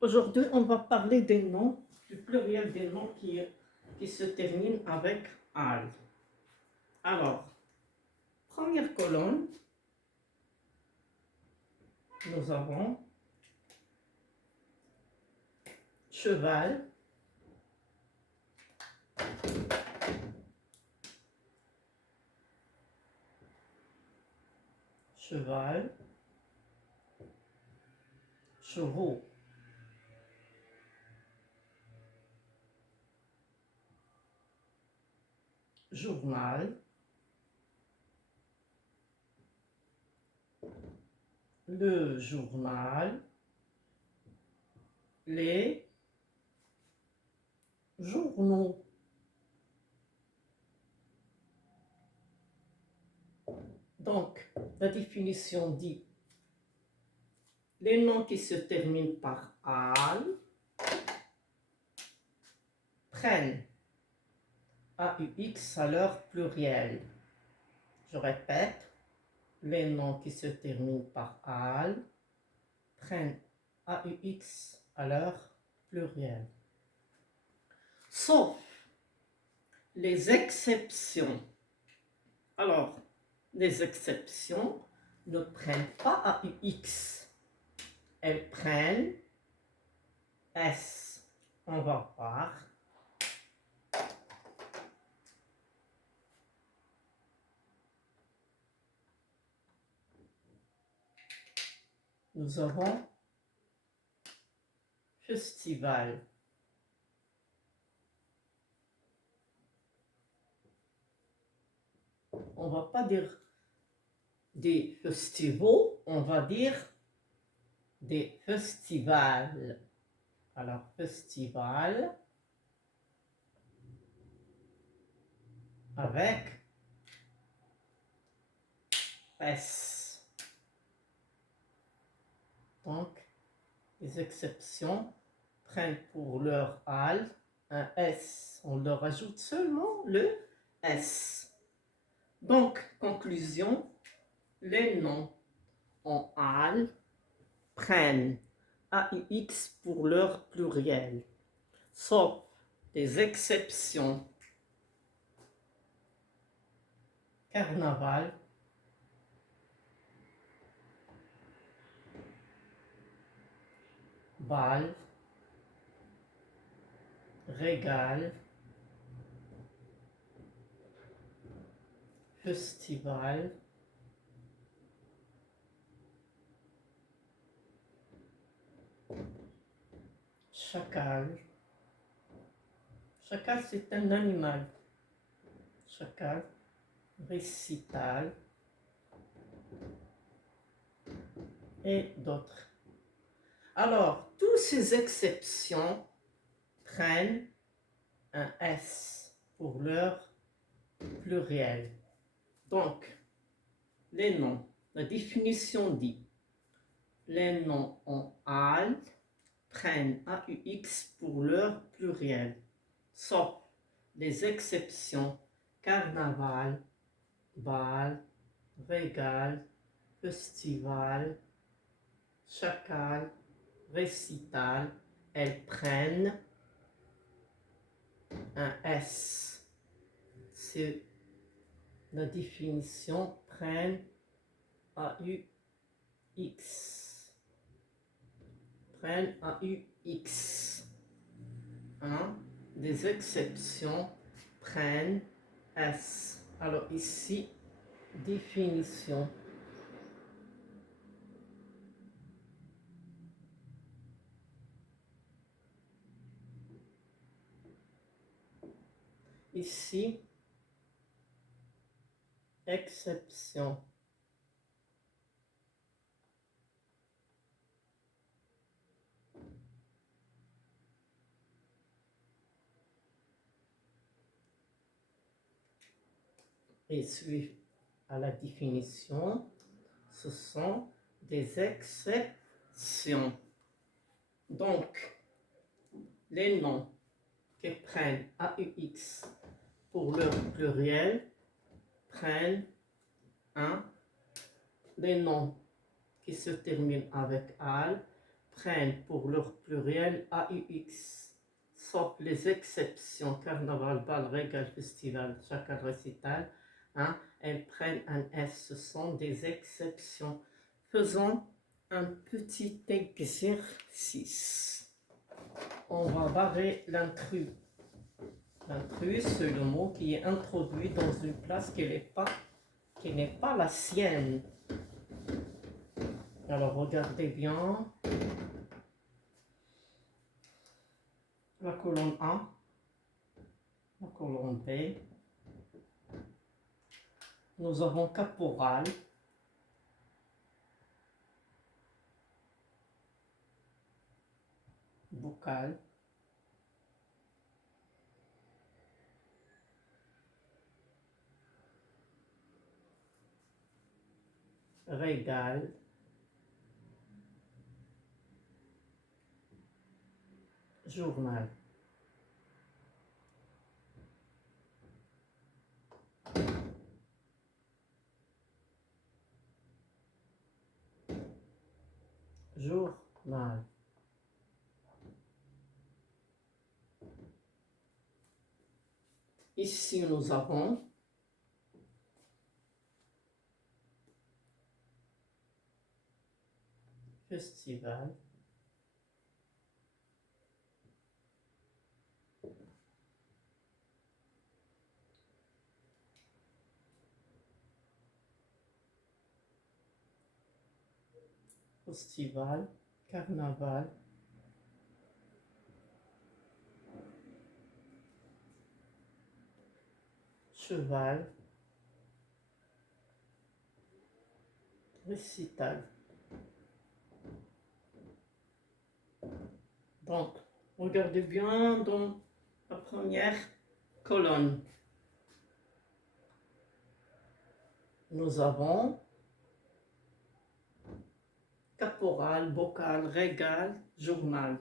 Aujourd'hui, on va parler des noms, du pluriel des noms qui se terminent avec al. Alors, première colonne, nous avons cheval, cheval, chevaux, journal, le journal, les journaux. Donc, la définition dit les noms qui se terminent par al prennent AUX à leur pluriel. Je répète, les noms qui se terminent par al prennent AUX à leur pluriel. Sauf les exceptions. Alors, les exceptions ne prennent pas AUX. Elles prennent S. On va voir. Nous avons festival. On va pas dire des festivals, on va dire des festivals. Alors, festival avec S. Donc, les exceptions prennent pour leur al un S. On leur ajoute seulement le S. Donc, conclusion, les noms en al prennent AUX pour leur pluriel, sauf des exceptions. Carnaval, bal, régal, festival, chacal. Chacal, c'est un animal. Chacal, récital et d'autres. Alors, toutes ces exceptions prennent un S pour leur pluriel. Donc, les noms. La définition dit les noms en al prennent AUX pour leur pluriel, sauf les exceptions carnaval, bal, régal, festival, chacal, récital. Elles prennent un S. C'est la définition prennent AUX. Prennent AUX. Hein? Des exceptions prennent S. Alors ici, définition. Ici, exception. Et suivre à la définition, ce sont des exceptions. Donc, les noms qui prennent AUX pour leur pluriel prennent un. Les noms qui se terminent avec al prennent pour leur pluriel AUX, sauf les exceptions, carnaval, bal, régal, festival, chacal, récital, hein, elles prennent un S, ce sont des exceptions. Faisons un petit exercice. On va barrer l'intrus. L'intrus, c'est le mot qui est introduit dans une place qui n'est pas la sienne. Alors, regardez bien. La colonne A, la colonne B. Nous avons caporal. Bocal. Régal. Journal. Journal. Ici, nous avons festival. Festival, carnaval, cheval, récital. Donc, regardez bien dans la première colonne. Nous avons caporal, bocal, régal, journal.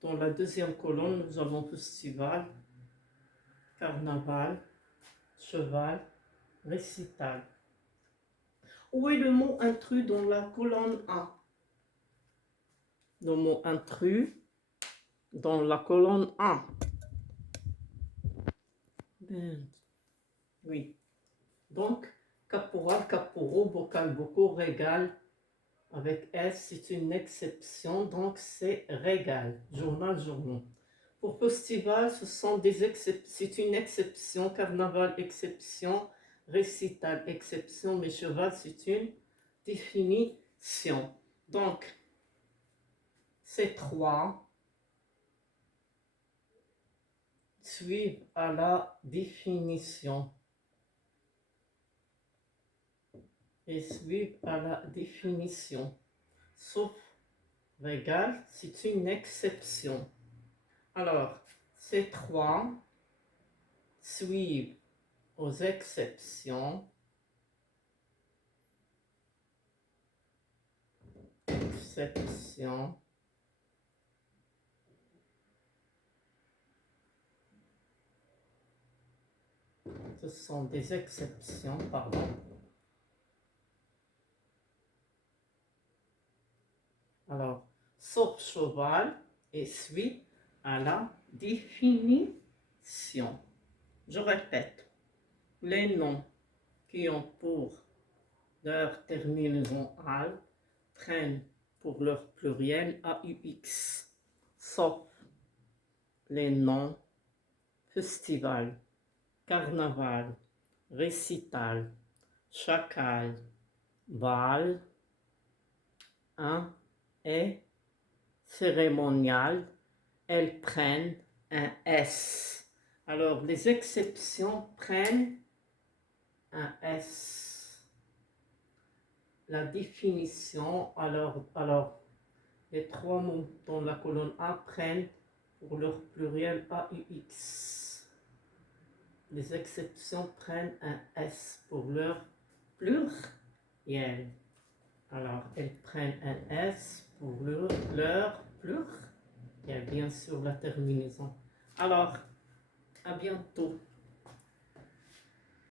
Dans la deuxième colonne, nous avons festival, carnaval, cheval, récital. Où est le mot intrus dans la colonne A? Le mot intrus dans la colonne A. Oui. Donc, caporal, caporo, bocal, bocaux, régal, avec S, c'est une exception, donc c'est régal, journal, journaux. Pour festival, ce sont des exceptions, c'est une exception, carnaval, exception, récital, exception, mais cheval, c'est une définition. Donc, ces trois suivent à la définition. Et suivent à la définition. Sauf régal, c'est une exception. Alors, ces trois suivent aux exceptions. Exception. Ce sont des exceptions, pardon. Alors, sauf cheval et suit à la définition. Je répète, les noms qui ont pour leur terminaison al prennent pour leur pluriel AUX, sauf les noms festival, carnaval, récital, chacal, bal, et cérémonial, elles prennent un S. Alors, les exceptions prennent un S. La définition, alors les trois mots dans la colonne A prennent pour leur pluriel AUX. Les exceptions prennent un S pour leur pluriel. Alors, elles prennent un S pour leur pluriel, bien sûr, la terminaison. Alors, à bientôt.